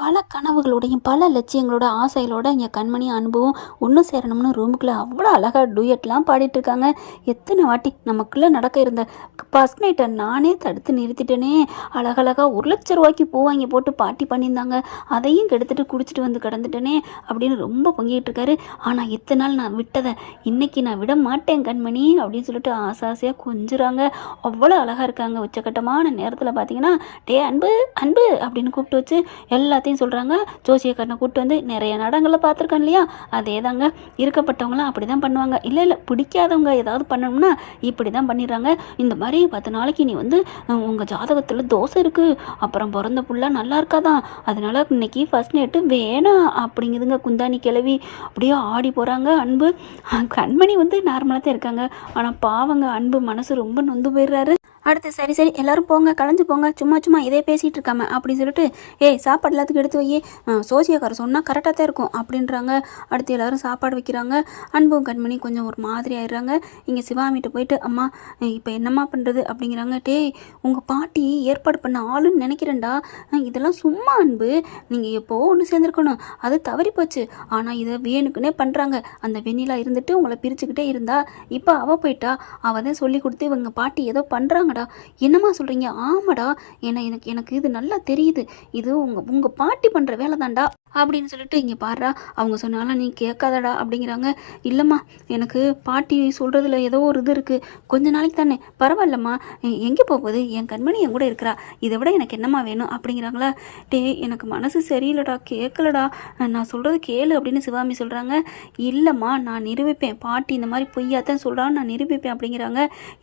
பல கனவுகளோடையும் பல லட்சியங்களோட ஆசைகளோட இங்கே கண்மணி அனுபவம் ஒன்று சேரணும்னு ரூமுக்குள்ளே அவ்வளோ அழகாக டூயட்லாம் பாடிட்டுருக்காங்க. எத்தனை வாட்டி நமக்குள்ளே நடக்க இருந்த ஃபஸ்ட் நைட்டை நானே தடுத்து நிறுத்திட்டேனே. அழகழகாக ஒரு லட்ச ரூபாய்க்கு பூ வாங்கி போட்டு பாட்டி பண்ணியிருந்தாங்க. அதையும் கெடுத்துட்டு குடிச்சிட்டு வந்து கிடந்துட்டேனே அப்படின்னு ரொம்ப பொங்கிட்டு இருக்காரு. ஆனால் இத்தனை நாள் நான் விட்டதை இன்னைக்கு நான் விட மாட்டேன் கண்மணி அப்படின்னு சொல்லிட்டு ஆசை ஆசையாக கொஞ்சுறாங்க. அவ்வளோ அழகாக இருக்காங்க. உச்சக்கட்டமான நேரத்தில் பார்த்தீங்கன்னா டே அன்பு அன்பு அப்படின்னு கூப்பிட்டு வச்சு எல்லாத்தையும் சொல்கிறாங்க ஜோசியக்காரனை கூப்பிட்டு வந்து நிறைய நாடகங்களை பார்த்துருக்கேன் இல்லையா? அதே தாங்க இருக்கப்பட்டவங்களாம் அப்படி தான் பண்ணுவாங்க. இல்லை இல்லை பிடிக்காதவங்க ஏதாவது பண்ணணும்னா இப்படி தான் பண்ணிடுறாங்க. இந்த மாதிரி பத்து நாளைக்கு நீ வந்து உங்கள் ஜாதகத்தில் தோசை இருக்குது அப்புறம் பிறந்த புள்ள நல்லா இருக்காதான் அதனால இன்னைக்கு ஃபர்ஸ்ட் நைட்டு வேணாம் அப்படிங்குதுங்க குந்தாணி கிளவி அப்படியே ஆடி போகிறாங்க அன்பு. கண்மணி வந்து நார்மலாக தான் இருக்காங்க. ஆனால் பாவங்க அன்பு மனசு ரொம்ப நொந்து போயிடுறாரு. அடுத்து சரி சரி எல்லாரும் போங்க கலைஞ்சு போங்க சும்மா சும்மா இதே பேசிகிட்டு இருக்காம அப்படின்னு சொல்லிட்டு ஏய் சாப்பாடு எல்லாத்துக்கும் எடுத்து வை சோசியக்காரர் சொன்னால் கரெக்டாக தான் இருக்கும் அப்படின்றாங்க. அடுத்து எல்லாரும் சாப்பாடு வைக்கிறாங்க. அன்பும் கண்மணி கொஞ்சம் ஒரு மாதிரி ஆயிடுறாங்க. இங்கே சிவாமிகிட்ட போயிட்டு அம்மா இப்போ என்னம்மா பண்ணுறது அப்படிங்கிறாங்க. டேய் உங்கள் பாட்டி ஏற்பாடு பண்ண ஆளுன்னு நினைக்கிறேன்டா. இதெல்லாம் சும்மா அன்பு. நீங்கள் எப்போ ஒன்று சேர்ந்துருக்கணும். அது தவறி போச்சு. ஆனால் இதை வேணுக்குன்னே பண்ணுறாங்க அந்த வெண்ணிலா இருந்துட்டு உங்களை பிரிச்சுக்கிட்டே இருந்தா இப்போ அவள் போயிட்டா. அவள் தான் சொல்லி கொடுத்து இவங்க பாட்டி ஏதோ ஆமாடா என்னம்மா சொல்கிறீங்க ஆமாடா. ஏன்னா எனக்கு எனக்கு இது நல்லா தெரியுது. இது உங்கள் உங்கள் பாட்டி பண்ணுற வேலை தான்டா அப்படின்னு சொல்லிட்டு இங்கே பாடுறா. அவங்க சொன்னாலும் நீ கேட்காதடா அப்படிங்கிறாங்க. இல்லைம்மா எனக்கு பாட்டி சொல்கிறதுல ஏதோ ஒரு இது இருக்குது கொஞ்ச நாளைக்கு தானே. பரவாயில்லம்மா. எங்கே போகுது? என் கண்மணி என் கூட இருக்கிறா. இதை விட எனக்கு என்னம்மா வேணும்? அப்படிங்கிறாங்களா. டே எனக்கு மனசு சரியில்லடா. கேட்கலடா. நான் சொல்கிறது கேளு அப்படின்னு சிவாமி சொல்கிறாங்க இல்லைம்மா நான் நிரூபிப்பேன். பாட்டி இந்த மாதிரி பொய்யாத்தான் சொல்கிறான்னு நான் நிரூபிப்பேன் அப்படிங்கிறாங்க.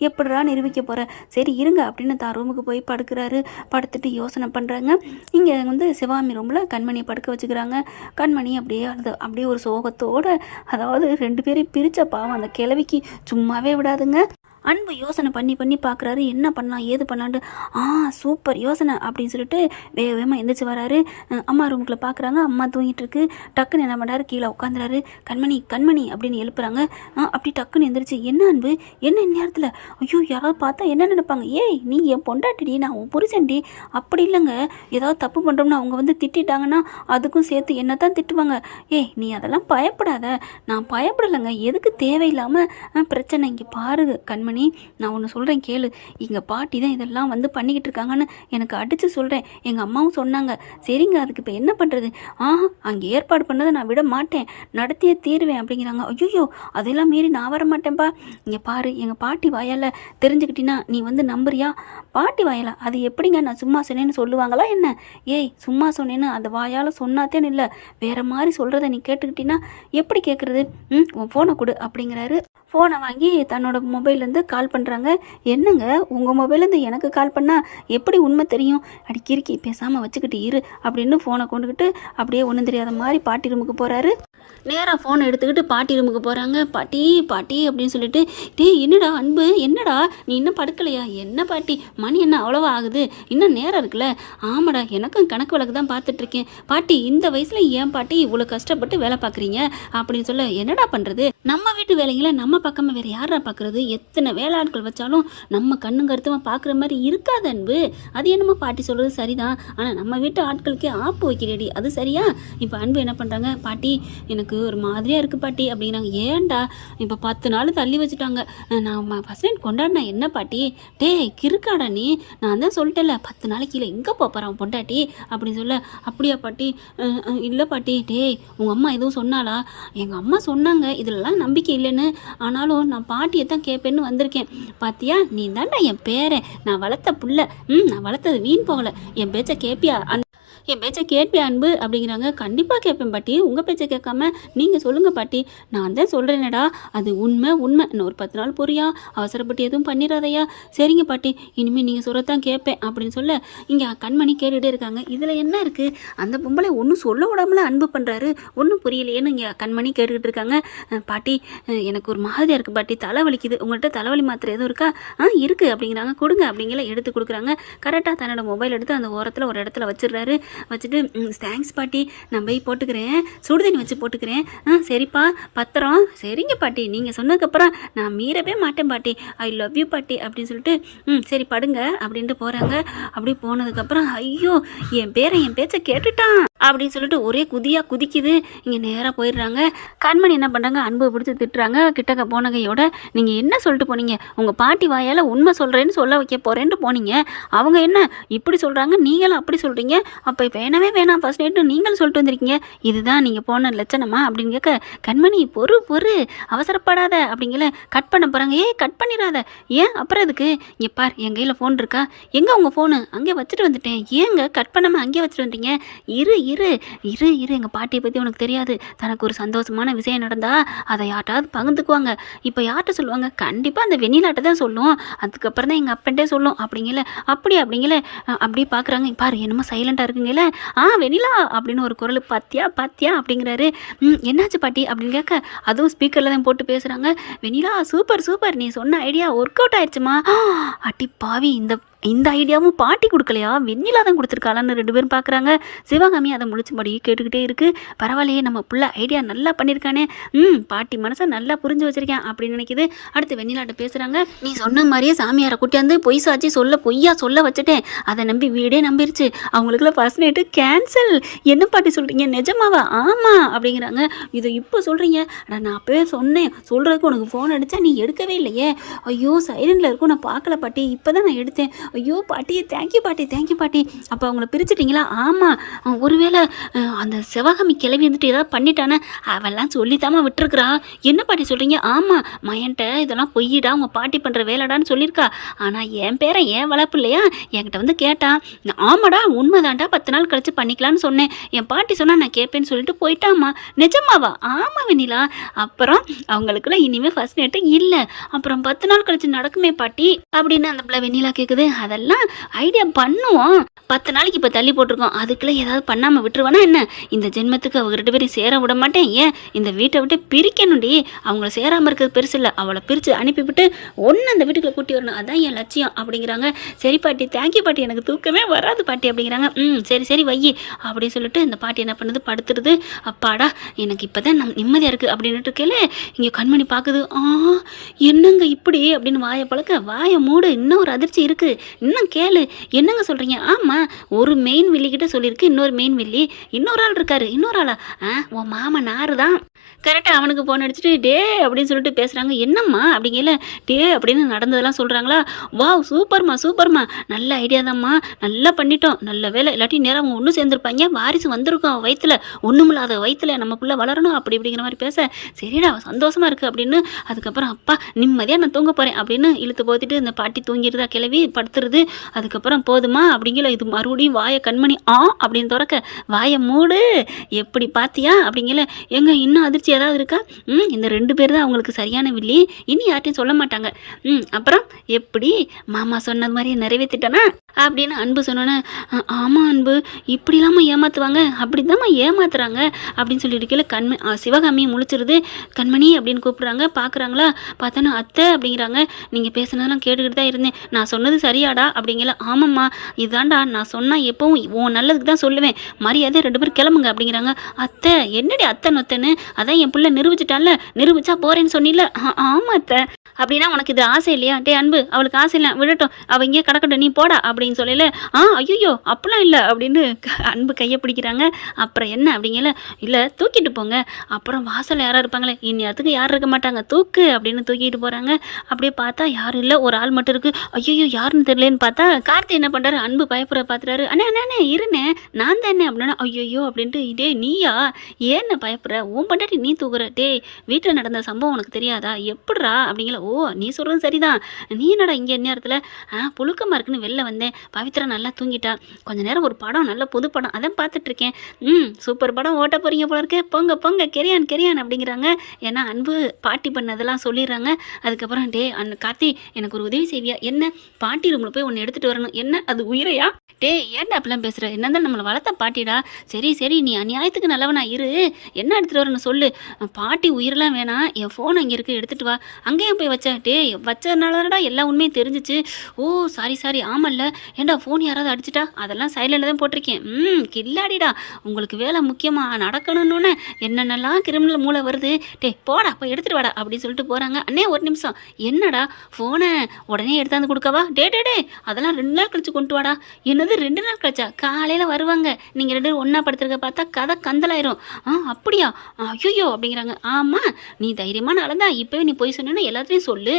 எப்படிடா நிரூபிக்க போகிறேன் சரி இருங்க அப்படின்னு தான் ரூமுக்கு போய் படுக்கிறாரு. படுத்துட்டு யோசனை பண்ணுறாங்க இங்கே வந்து சிவாமி ரூமில் கண்மணியை படுக்க வச்சுக்கிறாங்க கண்மணி அப்படியே அழுது. அப்படியே ஒரு சோகத்தோட அதாவது ரெண்டு பேரையும் பிரித்த பாவம். அந்த கிழவிக்கு சும்மாவே விடாதுங்க. அன்பு யோசனை பண்ணி பண்ணி பார்க்குறாரு என்ன பண்ணலாம் ஏது பண்ணலான்ட்டு ஆ சூப்பர் யோசனை அப்படின்னு சொல்லிட்டு வேக வேகமாக எந்திரிச்சு வராரு. அம்மா ரூமுக்குள்ள பார்க்குறாங்க அம்மா தூங்கிட்டு இருக்கு டக்குன்னு என்ன பண்ணுறாரு கீழே உட்காந்துறாரு கண்மணி கண்மணி அப்படின்னு எழுப்புறாங்க. ஆ, அப்படி டக்குன்னு எந்திரிச்சு என்ன அன்பு? என்ன நேரத்தில்? ஐயோ யாராவது பார்த்தா என்ன நினைப்பாங்க? ஏய் நீ என் பொண்டாட்டிடி நான் உன் புருஷன்டி. அப்படி இல்லைங்க. ஏதாவது தப்பு பண்ணுறோம்னா அவங்க வந்து திட்டிட்டாங்கன்னா அதுக்கும் சேர்த்து என்ன தான் திட்டுவாங்க. ஏய் நீ அதெல்லாம் பயப்படாத. நான் பயப்படலைங்க. எதுக்கு தேவையில்லாமல் பிரச்சனை இங்கே பாரு கண்மணி. நான் ஒன்று சொல்கிறேன் கேளு. எங்கள் பாட்டி தான் இதெல்லாம் வந்து பண்ணிக்கிட்டு இருக்காங்கன்னு எனக்கு அடித்து சொல்கிறேன் எங்கள் அம்மாவும் சொன்னாங்க. சரிங்க அதுக்கு இப்போ என்ன பண்ணுறது ஆஹா அங்கே ஏற்பாடு பண்ணதை நான் விட மாட்டேன். நடத்தியே தீருவேன் அப்படிங்கிறாங்க. ஐயோ அதெல்லாம் மீறி நான் வர மாட்டேன்ப்பா இங்கே பாரு எங்கள் பாட்டி வாயால் தெரிஞ்சுக்கிட்டினா நீ வந்து நம்புறியா? பாட்டி வாயால அது எப்படிங்க நான் சும்மா சொன்னேன்னு சொல்லுவாங்களா என்ன? ஏய் சும்மா சொன்னேன்னு அந்த வாயால் சொன்னாத்தேன்னு இல்லை வேற மாதிரி சொல்கிறத நீ கேட்டுக்கிட்டினா எப்படி கேட்குறது ம் உன் ஃபோனை கொடு அப்படிங்கிறாரு ஃபோனை வாங்கி தன்னோட மொபைல்லேருந்து கால் பண்ணுறாங்க என்னங்க? உங்கள் மொபைல்லேருந்து எனக்கு கால் பண்ணால் எப்படி உண்மை தெரியும்? அடி கிறுக்கி பேசாமல் வச்சுக்கிட்டு இரு அப்படின்னு ஃபோனை கொண்டுக்கிட்டு அப்படியே ஒன்றும் தெரியாத மாதிரி பாட்டி ரூமுக்கு போகிறாரு நேராக ஃபோனை எடுத்துக்கிட்டு பாட்டி ரூமுக்கு போகிறாங்க பாட்டி பாட்டி அப்படின்னு சொல்லிட்டு டேய் என்னடா அன்பு? என்னடா? நீ இன்னும் படுக்கலையா? என்ன பாட்டி? மணி என்ன அவ்வளோவா ஆகுது? இன்னும் நேரம் இருக்குல்ல? ஆமாடா எனக்கும் கணக்கு வழக்கு தான் பார்த்துட்ருக்கேன். பாட்டி இந்த வயசில் ஏன் பாட்டி இவ்வளோ கஷ்டப்பட்டு வேலை பார்க்குறீங்க? அப்படின்னு சொல்ல என்னடா பண்ணுறது நம்ம வீட்டு வேலைங்களை நம்ம பக்கமாக வேறு யாரா பார்க்குறது? எத்தனை வேலையாட்கள் வச்சாலும் நம்ம கண்ணும் கருத்துமாக பார்க்குற மாதிரி இருக்காது அன்பு. அது என்னமோ பாட்டி சொல்கிறது சரிதான். ஆனால் நம்ம வீட்டு ஆட்களுக்கே ஆப்பு வைக்கிறேடி. அது சரியா? இப்போ அன்பு என்ன பண்ணுறாங்க பாட்டி எனக்கு ஒரு மாதிரியாக இருக்குது பாட்டி அப்படிங்கிறாங்க. ஏன்டா? இப்போ பத்து நாள் தள்ளி வச்சுட்டாங்க. நான் ஃபஸ்ட் டைம் கொண்டாடினா என்ன பாட்டி? டேய் கிறுக்காடா நீ? நான் தான் சொல்லிட்டேன்ல பத்து நாளைக்கு இல்லை எங்கே போகிறான் பொண்டாட்டி? அப்படின்னு சொல்ல அப்படியா பாட்டி? இல்லை பாட்டி. டேய் உங்கள் அம்மா எதுவும் சொன்னாலா எங்கள் அம்மா சொன்னாங்க இதிலலாம் நம்பிக்கை இல்லைன்னு. ஆனாலும் நான் பாட்டியை தான் கேட்பேன்னு வந்திருக்கேன். பாத்தியா? நீ தான்டா என் பேரன். நான் வளர்த்த புள்ள. ம் நான் வளர்த்தது வீண் போகலை. என் பேச்சை கேட்பியா அன் என் பேச்சை கேட்பியா அன்பு அப்படிங்கிறாங்க. கண்டிப்பாக கேட்பேன் பாட்டி. உங்கள் பேச்சை கேட்காம நீங்கள் சொல்லுங்கள் பாட்டி. நான் தான் சொல்கிறேனடா அது உண்மை உண்மை. இன்னும் ஒரு பத்து நாள் புரியா அவசரப்பட்டு எதுவும் பண்ணிடாதையா? சரிங்க பாட்டி. இனிமேல் நீங்கள் சொல்கிறதான் கேட்பேன் அப்படின்னு சொல்ல இங்கே கண்மணி கேட்டுகிட்டே இருக்காங்க. இதில் என்ன இருக்குது அந்த பொம்பளை ஒன்றும் சொல்ல விடாமல அன்பு பண்ணுறாரு ஒன்றும் புரியலையேன்னு இங்கே கண்மணி கேட்டுக்கிட்டு இருக்காங்க. பாட்டி எனக்கு ஒரு மாதிரியாக இருக்குது பாட்டி. தலை வலிக்குது. உங்கள்கிட்ட தலைவலி மாத்திரை எதுவும் இருக்கா? ஆ இருக்குது அப்படிங்கிறாங்க. கொடுங்க அப்படிங்கிற எடுத்து கொடுக்குறாங்க. கரெக்டாக தன்னோட மொபைல் எடுத்து அந்த ஓரத்தில் ஒரு இடத்துல வச்சிடுறாரு. வச்சுட்டு தேங்க்ஸ் பாட்டி நான் போய் போட்டுக்கிறேன். சுடுதண்ணி வச்சு போட்டுக்கிறேன். ஆ சரிப்பா பத்திரம். சரிங்க பாட்டி நீங்கள் சொன்னதுக்கப்புறம் நான் மீறவே மாட்டேன் பாட்டி. ஐ லவ் யூ பாட்டி அப்படின்னு சொல்லிட்டு ம் சரி படுங்க அப்படின்ட்டு போகிறாங்க அப்படி போனதுக்கப்புறம் ஐயோ என் பேரை என் பேச்சை கேட்டுட்டான். அப்படின்னு சொல்லிட்டு ஒரே குதியாக குதிக்குது. இங்கே நேராக போயிடுறாங்க. கண்மணி என்ன பண்ணுறாங்க அன்பை பிடிச்சி திட்டுறாங்க. கிட்டக்க போனகையோட நீங்கள் என்ன சொல்லிட்டு போனீங்க? உங்கள் பாட்டி வாயால் உண்மை சொல்கிறேன்னு சொல்ல வைக்க போகிறேன்ட்டு போனீங்க. அவங்க என்ன இப்படி சொல்கிறாங்க நீங்களும் அப்படி சொல்கிறீங்க அப்போ வேணவே வேணாம். ஃபர்ஸ்ட் நைட்டு நீங்களும் சொல்லிட்டு வந்திருக்கீங்க. இதுதான் நீங்கள் போன லட்சணமா? அப்படின்னு கேட்க கண்மணி பொறு பொறு. அவசரப்படாத. அப்படிங்கல கட் பண்ண போகிறாங்க ஏ கட் பண்ணிடாத ஏன்? அப்புறம் அதுக்கு இங்கே பார் என் கையில் ஃபோன் இருக்கா? எங்கே உங்கள் ஃபோனு அங்கே வச்சுட்டு வந்துட்டேன். ஏங்க? கட் பண்ணாமல் அங்கேயே வச்சுட்டு வந்துட்டீங்க? இரு. இரு இரு இரு. எங்கள் பாட்டியை பற்றி உனக்கு தெரியாது. தனக்கு ஒரு சந்தோஷமான விஷயம் நடந்தால் அதை யார்ட்டாவது பகிர்ந்துக்குவாங்க. இப்போ யார்கிட்ட சொல்லுவாங்க? கண்டிப்பாக அந்த வெண்ணிலாட்ட தான் சொல்லும். அதுக்கப்புறம் தான் எங்கள் அப்பன்ட்டே சொல்லும். அப்படிங்கல அப்படி அப்படிங்கல. அப்படியே அப்படி பார்க்குறாங்க பாரு என்னமோ சைலண்ட்டாக இருக்குங்கல்ல ஆ வெண்ணிலா! அப்படின்னு ஒரு குரல் பாத்தியா பாத்தியா அப்படிங்கிறாரு. ம் என்னாச்சு பாட்டி? அப்படின்னு கேட்க அதுவும் ஸ்பீக்கரில் தான் போட்டு பேசுகிறாங்க வெண்ணிலா சூப்பர் சூப்பர் நீ சொன்ன ஐடியா ஒர்க் அவுட் ஆயிடுச்சுமா அட்டி பாவி இந்த இந்த ஐடியாவும் பாட்டி கொடுக்கலையா? வெண்ணிலா தான் கொடுத்துருக்காளான்னு ரெண்டு பேரும் பார்க்குறாங்க சிவகாமி அதை முடிச்சபடி கேட்டுக்கிட்டே இருக்குது பரவாயில்லையே நம்ம புள்ள ஐடியா நல்லா பண்ணியிருக்கானே. ம் பாட்டி மனசை நல்லா புரிஞ்சு வச்சுருக்கேன் அப்படின்னு நினைக்கிது. அடுத்து வெண்ணிலாட்ட பேசுகிறாங்க நீ சொன்ன மாதிரியே சாமியாரை கூட்டியாந்து பொய் சாச்சி சொல்ல பொய்யா சொல்ல வச்சுட்டேன். அதை நம்பி வீடே நம்பிருச்சு. அவங்களுக்குள்ள ஃபர்ஸ்ட் நைட்டு கேன்சல் என்ன பாட்டி சொல்கிறீங்க நிஜமாவா? ஆமாம் அப்படிங்கிறாங்க. இதை இப்போ சொல்கிறீங்க நான் அப்போவே சொன்னேன். சொல்கிறதுக்கு உனக்கு ஃபோன் அடித்தா நீ எடுக்கவே இல்லையே. ஐயோ சைலண்டில் இருக்கும் நான் பார்க்கல பாட்டி. இப்போ தான் நான் எடுத்தேன். ஐயோ பாட்டி தேங்க்யூ பாட்டி தேங்க்யூ பாட்டி. அப்போ அவங்கள பிரிச்சுட்டிங்களா? ஆமாம் ஒருவேளை அந்த சிவகாமி கிளவி வந்துட்டு ஏதாவது பண்ணிட்டானே? அவெல்லாம் சொல்லித்தாம்மா விட்டுருக்குறா. என்ன பாட்டி சொல்கிறீங்க ஆமாம் மயன்ட்ட இதெல்லாம் பொய்யிடா உங்கள் பாட்டி பண்ணுற வேலைடான்னு சொல்லியிருக்கா. ஆனால் என் பேரை ஏன் வளர்ப்பு இல்லையா? என்கிட்ட வந்து கேட்டான் ஆமாடா உண்மைதான்டா பத்து நாள் கழிச்சு பண்ணிக்கலான்னு சொன்னேன். என் பாட்டி சொன்னால் நான் கேட்பேன்னு சொல்லிட்டு போயிட்டாம்மா. நிஜமாவா? ஆமாம் வெண்ணிலா. அப்புறம் அவங்களுக்குலாம் இனிமேல் ஃபர்ஸ்ட் நைட்டு இல்லை. அப்புறம் பத்து நாள் கழிச்சு நடக்குமே பாட்டி? அப்படின்னு அந்த பிள்ளை வெண்ணிலா கேட்குது அதெல்லாம் ஐடியா பண்ணுவோம். பத்து நாளைக்கு இப்போ தள்ளி போட்டிருக்கோம். அதுக்குள்ளே ஏதாவது பண்ணாமல் விட்டுருவானா என்ன? இந்த ஜென்மத்துக்கு அவங்க ரெண்டு பேரும் சேர விட மாட்டேன். ஏன்? இந்த வீட்டை விட்டு பிரிக்கணும்டி. அவங்கள சேராமல் இருக்கிறது பெருசு இல்லை. அவளை பிரித்து அனுப்பிவிட்டு ஒன்று அந்த வீட்டுக்குள்ளே கூட்டி வரணும். அதான் என் லட்சியம் அப்படிங்கிறாங்க. சரி பாட்டி தேங்க்யூ பாட்டி. எனக்கு தூக்கமே வராது பாட்டி அப்படிங்கிறாங்க. ம் சரி சரி வையி அப்படின்னு சொல்லிட்டு இந்த பாட்டி என்ன பண்ணுது? படுத்துருது. அப்பாடா எனக்கு இப்போ தான் நம் நிம்மதியாக இருக்குது அப்படின்ட்டு இருக்கேல இங்கே கண்மணி பார்க்குது ஆ என்னங்க இப்படி அப்படின்னு வாயை பழக்க வாயை மூடு. இன்னும் ஒரு அதிர்ச்சி இருக்குது இன்னும் கேளு. என்னங்க சொல்கிறீங்க ஆமாம் ஒரு மெயின் வில்லிக்கிட்ட சொல்லியிருக்கு இன்னொரு மெயின் வில்லி. இன்னொரு ஆள் இருக்காரு இன்னொரு ஆளா? ஆ உன் மாமன் நாரு தான் கரெக்டாக அவனுக்கு ஃபோன் அடிச்சுட்டு டே அப்படின்னு சொல்லிட்டு பேசுகிறாங்க என்னம்மா? அப்படிங்கல டே அப்படின்னு நடந்ததெல்லாம் சொல்கிறாங்களா வாவ் சூப்பர்மா சூப்பர்மா. நல்ல ஐடியா தான்மா. நல்லா பண்ணிட்டோம். நல்ல வேலை. இல்லாட்டி நேரம் அவங்க ஒன்றும் சேர்ந்துருப்பாங்க. வாரிசு வந்திருக்கும் அவன் வயிற்றுல ஒன்றுமில்லாத வயிற்றுல நம்ம பிள்ளை வளரணும். அப்படி இப்படிங்கிற மாதிரி பேச சரிடா சந்தோஷமாக இருக்குது அப்படின்னு அதுக்கப்புறம் அப்பா நிம்மதியாக நான் தூங்க போகிறேன் அப்படின்னு இழுத்து போத்திட்டு இந்த பாட்டி தூங்கிடுதா கிளவி படுத்துறது அதுக்கப்புறம் போதுமா அப்படிங்கிற இது மறுபடியும் வாயை கண்மணி ஆ அப்படின்னு திறக்க வாயை மூடு. எப்படி பார்த்தியா அப்படிங்கிற எங்க இன்னும் அதிர்ச்சி ஏதாவது இருக்கா? ம் இந்த ரெண்டு பேர் தான் அவங்களுக்கு சரியான வில்லி. இனி யார்ட்டையும் சொல்ல மாட்டாங்க. ம் அப்புறம் எப்படி மாமா சொன்னது மாதிரியே நிறைவேற்றிட்டேனா அப்படின்னு அன்பு சொன்னோன்னே ஆமாம் அன்பு இப்படி இல்லாமல் ஏமாத்துவாங்க? அப்படி ஏமாத்துறாங்க? அப்படின்னு சொல்லிட்டு கீழே கண்ம சிவகாமியை சிவகாமி முழிச்சிருது. கண்மணி அப்படின்னு கூப்பிட்றாங்க. பார்க்குறாங்களா பார்த்தோன்னா அத்தை அப்படிங்கிறாங்க. நீங்கள் பேசுனதெல்லாம் கேட்டுக்கிட்டு தான் இருந்தேன். நான் சொன்னது சரியாடா? அப்படிங்கல ஆமாம்மா இதாண்டா நான் சொன்னால் எப்பவும் உன் நல்லதுக்கு தான் சொல்லுவேன். மரியாதை ரெண்டு பேரும் கிளம்புங்க அப்படிங்கிறாங்க. அத்தை என்னடி அத்தை நொத்தன்னு? அதான் என் பிள்ளை நிரூபிச்சிட்டான்ல நிரூபிச்சா போறேன்னு சொன்னில ஆ- ஆமா அத்தை அப்படின்னா உனக்கு இது ஆசை இல்லையா? டே அன்பு அவளுக்கு ஆசை இல்லை விடட்டும். அவள் இங்கே கிடக்கட்டும் நீ போடா அப்படின்னு சொல்லல. ஆ ஐயோ அப்படிலாம் இல்லை அப்படின்னு க- அன்பு கையை பிடிக்கிறாங்க. அப்புறம் என்ன அப்படிங்கல இல்லை தூக்கிட்டு போங்க. அப்புறம் வாசல் யாராக இருப்பாங்களே இந்நேரத்துக்கு யாரும் இருக்க மாட்டாங்க. தூக்கு அப்படின்னு தூக்கிட்டு போகிறாங்க அப்படியே பார்த்தா யாரும் இல்லை ஒரு ஆள் மட்டும் இருக்குது ஐயோ யாருன்னு தெரியலன்னு பார்த்தா கார்த்தி என்ன பண்ணுறாரு அன்பு பயப்புற பார்த்துறாரு அண்ணே அண்ணே அண்ணே இருண்ணே நான் தானே அப்படின்னா ஐயோ அப்படின்ட்டு இதே நீயா? ஏன்னு பயப்புற? உன் பண்ணாட்டி நீ தூக்குற. டேய் வீட்டில் நடந்த சம்பவம் உனக்கு தெரியாதா? எப்படா அப்படிங்கிற ஓ நீ சொல்கிறது சரிதான். நீ என்னடா இங்கே நேரத்தில் ஆ புழுக்கமாக இருக்குன்னு வெளில வந்தேன். பவித்ரா நல்லா தூங்கிட்டா. கொஞ்ச நேரம் ஒரு படம் நல்ல புது படம் அதான் பார்த்துட்ருக்கேன் ம் சூப்பர் படம் ஓட்ட போகிறீங்க போல இருக்கு. பொங்க பொங்க கெரியான் கெரியான் அப்படிங்கிறாங்க. ஏன்னா அன்பு பாட்டி பண்ணதெல்லாம் சொல்லிடுறாங்க. அதுக்கப்புறம் டே அன் கார்த்தி எனக்கு ஒரு உதவி செய்வியா? என்ன? பாட்டி ரூமில் போய் ஒன்று எடுத்துகிட்டு வரணும். என்ன? அது உயிரையா? டே ஏன்டா அப்படிலாம் பேசுகிற என்ன நம்மளை வளர்த்த பாட்டிடா? சரி சரி நீ அநியாயத்துக்கு நல்லவனா இரு. என்ன எடுத்துகிட்டு வரணும் சொல்லு. பாட்டி உயிரெலாம் வேணாம். என் ஃபோன் அங்கே இருக்குது எடுத்துகிட்டு வா. அங்கேயும் போய் வச்ச டேய் வச்சதுனாலடா எல்லா உண்மையும் தெரிஞ்சிச்சு. ஓ சாரி சாரி ஆமல்ல. ஏண்டா ஃபோன் யாராவது அடிச்சிட்டா? அதெல்லாம் சைலண்டில் தான் போட்டிருக்கேன். ம் கில்லாடிடா. உங்களுக்கு வேலை முக்கியமாக நடக்கணும்னு என்னென்னலாம் கிரிமினல் மூளை வருது? டே போடா போய் எடுத்துகிட்டு வாடா அப்படின்னு சொல்லிட்டு போகிறாங்க அண்ணே ஒரு நிமிஷம். என்னடா ஃபோனை உடனே எடுத்தாந்து கொடுக்கவா? டே டே டே அதெல்லாம் ரெண்டு நாள் கழிச்சு கொண்டு வாடா. என்னது ரெண்டு நாள் கழிச்சா? காலையில் வருவாங்க. நீங்கள் ரெண்டு பேரும் ஒன்றா படுத்துருக்க பார்த்தா கதை கந்தலாயிரும். ஆ அப்படியா? ஐயோ அப்படிங்கிறாங்க. ஆமாம் நீ தைரியமான ஆளந்தா இப்போவே நீ போய் சொன்னா எல்லாத்தையும் சொல்லு.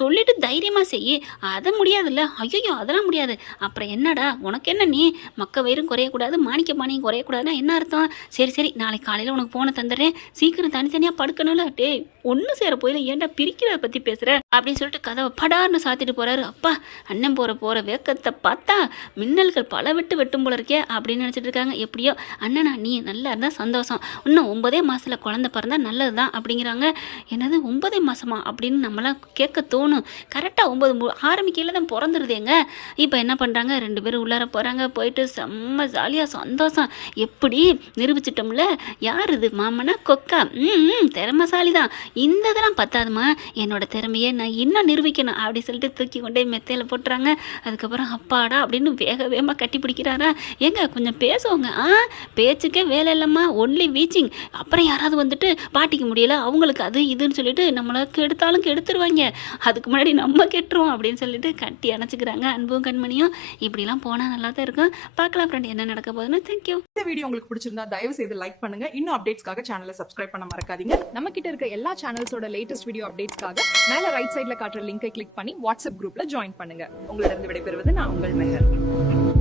சொல்லிட்டு தைரியமாக செய் அதை முடியாதுல்ல. ஐயோ அதெல்லாம் முடியாது. அப்புறம் என்னடா? உனக்கு என்ன நீ? மக்க வயிறும் குறையக்கூடாது மாணிக்க பாணியும் குறையக்கூடாதுன்னா என்ன அர்த்தம்? சரி சரி நாளைக்கு காலையில் உனக்கு போனை தந்துடுறேன். சீக்கிரம் தனித்தனியாக படுக்கணும்ல. டே ஒன்று சேர போயில. ஏன்டா பிரிக்கிறத பற்றி பேசுகிற அப்படின்னு சொல்லிட்டு கதவை படார்னு சாத்திட்டு போகிறாரு அப்பா அண்ணன் போகிற போகிற வேக்கத்தை பார்த்தா மின்னல்கள் பல விட்டு வெட்டும் போல இருக்கே அப்படின்னு நினச்சிட்டு இருக்காங்க. எப்படியோ அண்ணனா நீ நல்லா இருந்தால் சந்தோஷம். இன்னும் ஒன்பதே மாதத்தில் குழந்தை பிறந்தா நல்லது தான் அப்படிங்கிறாங்க. என்னது ஒன்பதே மாதமா அப்படின்னு நம்மளாம் கேட்க தோணும். கரெக்டாக ஒம்பது ஆரம்பிக்கையில் தான் பிறந்துருதேங்க. இப்போ என்ன பண்ணுறாங்க ரெண்டு பேரும் உள்ளார போகிறாங்க போயிட்டு செம்ம ஜாலியாக சந்தோஷம். எப்படி? நிரூபிச்சிட்டோம்ல. யார் இது? மாமனா கொக்கா? ம் திறமசாலி தான் இந்த இதெல்லாம் பத்தாதுமா என்னோட திறமையை நான் இன்னும் நிரூபிக்கணும் அப்படி சொல்லிட்டு தூக்கி கொண்டே மெத்தையில் போட்டுறாங்க. அதுக்கப்புறம் அப்பாடா அப்படின்னு வேக வேகமாக கட்டி பிடிக்கிறாரா? ஏங்க கொஞ்சம் பேசுவோங்க. ஆ பேச்சுக்கே வேலை இல்லைம்மா. ஒன்லி வீச்சிங் அப்புறம் யாராவது வந்துட்டு பாட்டிக்க முடியல. அவங்களுக்கு அது இதுன்னு சொல்லிட்டு நம்மளை கெடுத்தாலும் கெடுத்துருவாங்க. அதுக்கு முன்னாடி நம்ம கெட்டுருவோம் அப்படின்னு சொல்லிட்டு கட்டி அணைச்சிக்கிறாங்க அன்பும் கண்மணியும். இப்படிலாம் போனால் நல்லா தான் இருக்கும். பார்க்கலாம் ஃப்ரெண்ட் என்ன நடக்க போகுதுன்னு. தேங்க்யூ இந்த வீடியோ உங்களுக்கு பிடிச்சிருந்தா தயவு செய்து லைக் பண்ணுங்க. இன்னும் அப்டேட்ஸ்க்காக சேனலை சப்ஸ்கிரைப் பண்ண மறக்காதீங்க. நம்ம கிட்ட இருக்க எல்லா சேனல்ஸோட லேட்டஸ்ட் வீடியோ அப்டேட்ஸ்க்காக மேல ரைட் சைடுல காட்டுற லிங்கை கிளிக் பண்ணி வாட்ஸ்அப் குரூப்ல ஜாயின் பண்ணுங்க. உங்களிடம் விடைபெறுவது நான் உங்கள் மெஹர்.